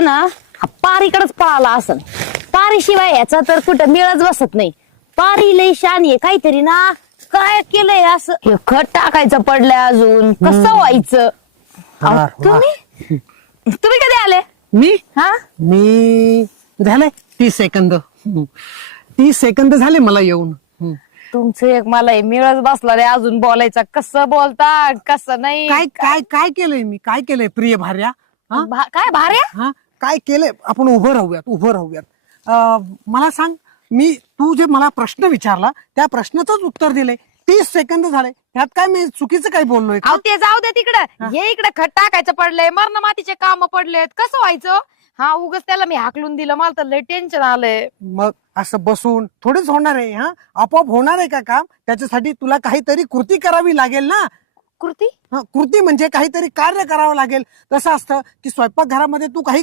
ना हा पारीकडेच पळाला असन. पारीशिवाय याचा तर कुठं मिळच बसत नाही. पारी लय शान आहे काहीतरी ना. काय केलंय असं हे खत टाकायचं पडलंय अजून कसं व्हायचं. अहो, तुम्ही तुम्ही कधी आले? मी हा मी झालंय 30 सेकंद 30 सेकंद झाले मला येऊन. तुमचं एक मला हे मिळच बसला रे अजून बोलायचा. कसं बोलता कसं नाही. काय काय काय केलंय मी काय केलंय प्रिय भार्या? हा? काय भार्या? हा काय केलंय? आपण उभं राहूयात. मला सांग, मी तू जे मला प्रश्न विचारला त्या प्रश्नाचंच उत्तर दिलंय. 30 सेकंद झाले, त्यात काय मी चुकीचं काय बोललोय का? अहो ते जाऊ दे तिकडं. हे इकडे खत टाकायचं पडलंय मरण मातीचे काम पडलेत कसं व्हायचं. हा उगाच त्याला मी हाकलून दिलं. मला तर लय टेन्शन आलंय. मग असं बसून थोडीच होणार आहे. हा आपोआप होणार आहे का काम? त्याच्यासाठी तुला काहीतरी कृती करावी लागेल ना. कृती? कृती म्हणजे काहीतरी कार्य करावं लागेल. कसं असतं की स्वयंपाकघरामध्ये तू काही